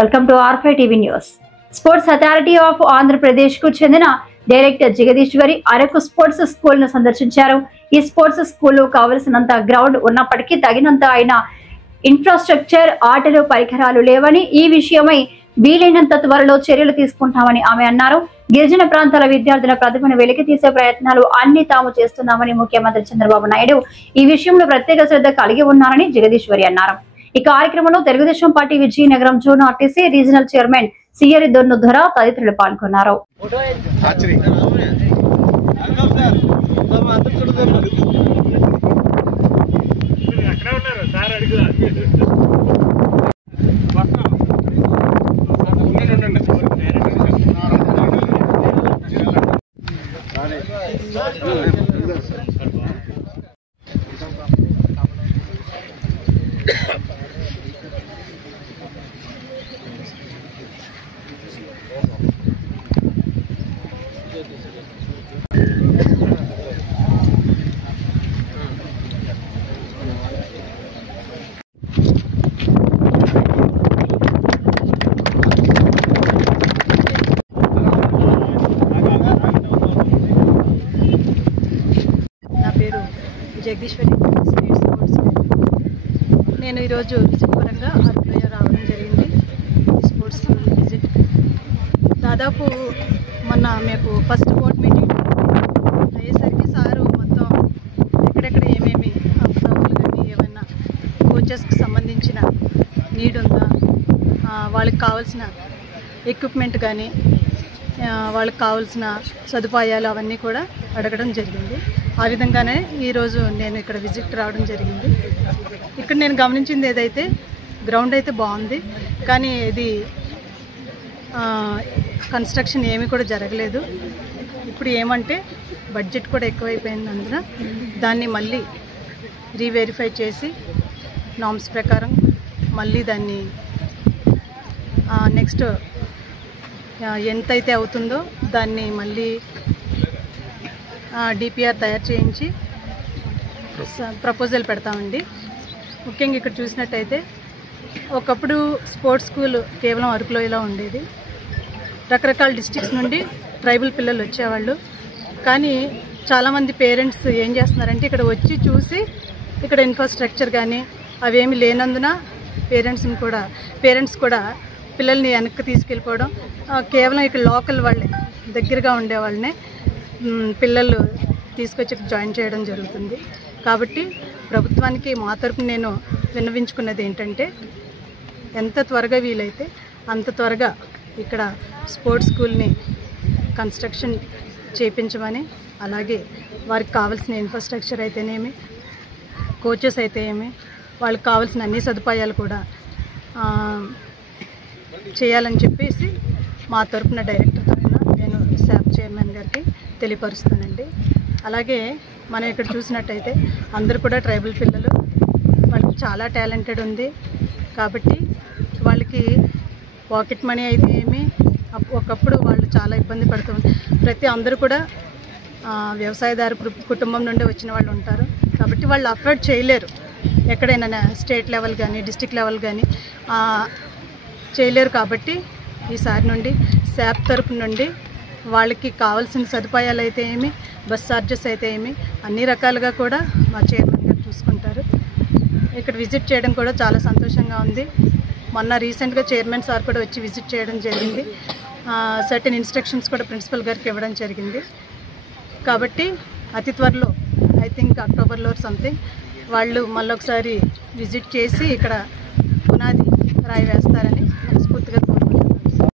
Welcome to ఆర్ఫై TV news. Sports authority of Andhra Pradesh కు చెందిన director Jagadeeswari Araku sports school ను సందర్శించారు. ఈ స్పోర్ట్స్ స్కూల్లో కావలసినంత గ్రౌండ్ ఉన్నప్పటికీ తగినంత అయిన ఇన్ఫ్రాస్ట్రక్చర్, ఆటలు, పరికరాలు లేవని, ఈ విషయమై వీలైనంత త్వరలో చర్యలు తీసుకుంటామని ఆమె అన్నారు. గిరిజన ప్రాంతాల విద్యార్థుల ప్రతిభను వెలికి తీసే ప్రయత్నాలు అన్ని తాము చేస్తున్నామని ముఖ్యమంత్రి చంద్రబాబు నాయుడు ఈ విషయంలో ప్రత్యేక శ్రద్ధ కలిగి ఉన్నారని జగదీశ్వరి అన్నారు. ఈ కార్యక్రమంలో Telugu Desam party Vizianagaram zone RTC regional chairman సియరి దొన్నుధర తదితరులు పాల్గొన్నారు. Jagadeeswari state sports. నేను ఈరోజు విజిట్ పరంగా అరకులోయ రావడం జరిగింది. స్పోర్ట్స్ విజిట్ దాదాపు మొన్న మీకు ఫస్ట్ బోర్డ్ మీటింగ్ అయ్యేసరికి సారు మొత్తం ఎక్కడెక్కడ ఏమేమి అప్డౌన్లు కానీ ఏమైనా కోచెస్కి సంబంధించిన నీడ్ ఉందా, వాళ్ళకి కావాల్సిన ఎక్విప్మెంట్ కానీ వాళ్ళకి కావాల్సిన సదుపాయాలు అవన్నీ కూడా అడగడం జరిగింది. ఆ విధంగానే ఈరోజు నేను ఇక్కడ విజిట్ రావడం జరిగింది. ఇక్కడ నేను గమనించింది ఏదైతే గ్రౌండ్ అయితే బాగుంది, కానీ ఇది కన్స్ట్రక్షన్ ఏమీ కూడా జరగలేదు. ఇప్పుడు ఏమంటే బడ్జెట్ కూడా ఎక్కువైపోయినందున దాన్ని మళ్ళీ రీవెరిఫై చేసి నామ్స్ ప్రకారం మళ్ళీ దాన్ని నెక్స్ట్ ఎంతైతే అవుతుందో దాన్ని మళ్ళీ డిపిఆర్ తయారు చేయించి ప్రపోజల్ పెడతామండి. ముఖ్యంగా ఇక్కడ చూసినట్టయితే ఒకప్పుడు స్పోర్ట్స్ స్కూల్ కేవలం అరకులోయలో ఉండేది. రకరకాల డిస్ట్రిక్ట్స్ నుండి ట్రైబల్ పిల్లలు వచ్చేవాళ్ళు. కానీ చాలామంది పేరెంట్స్ ఏం చేస్తున్నారంటే ఇక్కడ వచ్చి చూసి ఇక్కడ ఇన్ఫ్రాస్ట్రక్చర్ కానీ అవేమి లేనందున పేరెంట్స్ కూడా పిల్లల్ని వెనక్కి తీసుకెళ్ళిపోవడం, కేవలం ఇక్కడ లోకల్ వాళ్ళే దగ్గరగా ఉండే వాళ్ళనే పిల్లలు తీసుకొచ్చి జాయిన్ చేయడం జరుగుతుంది. కాబట్టి ప్రభుత్వానికి మా తరపున నేను విన్నవించుకున్నది ఏంటంటే ఎంత త్వరగా వీలైతే అంత త్వరగా ఇక్కడ స్పోర్ట్స్ స్కూల్ని కన్స్ట్రక్షన్ చేయించమని, అలాగే వారికి కావాల్సిన ఇన్ఫ్రాస్ట్రక్చర్ అయితేనేమి, కోచెస్ అయితే ఏమి, వాళ్ళకి కావాల్సిన అన్ని సదుపాయాలు కూడా చేయాలని చెప్పేసి మా తరపున డైరెక్టర్ తరపున నేను శాప్ చైర్మన్ గారికి తెలియపరుస్తానండి. అలాగే మనం ఇక్కడ చూసినట్టయితే అందరూ కూడా ట్రైబల్ పిల్లలు, వాళ్ళకి చాలా టాలెంటెడ్ ఉంది. కాబట్టి వాళ్ళకి పాకెట్ మనీ అయితే ఏమి, ఒకప్పుడు వాళ్ళు చాలా ఇబ్బంది పడుతుంది. అందరూ కూడా వ్యవసాయదారు కుటుంబం నుండి వచ్చిన వాళ్ళు ఉంటారు. కాబట్టి వాళ్ళు అఫోర్డ్ చేయలేరు, ఎక్కడైనా స్టేట్ లెవెల్ కానీ డిస్ట్రిక్ట్ లెవెల్ కానీ చేయలేరు. కాబట్టి ఈసారి నుండి శాప్ తరపు నుండి వాళ్ళకి కావాల్సిన సదుపాయాలు అయితే ఏమి, బస్ ఛార్జెస్ అయితే ఏమి, అన్ని రకాలుగా కూడా మా చైర్మన్ గారు చూసుకుంటారు. ఇక్కడ విజిట్ చేయడం కూడా చాలా సంతోషంగా ఉంది. మొన్న రీసెంట్గా చైర్మన్ సార్ కూడా వచ్చి విజిట్ చేయడం జరిగింది. సర్టెన్ ఇన్స్ట్రక్షన్స్ కూడా ప్రిన్సిపల్ గారికి ఇవ్వడం జరిగింది. కాబట్టి అతి త్వరలో, ఐ థింక్ అక్టోబర్లో సంథింగ్, వాళ్ళు మళ్ళొకసారి విజిట్ చేసి ఇక్కడ పునాది రాయి వేస్తారని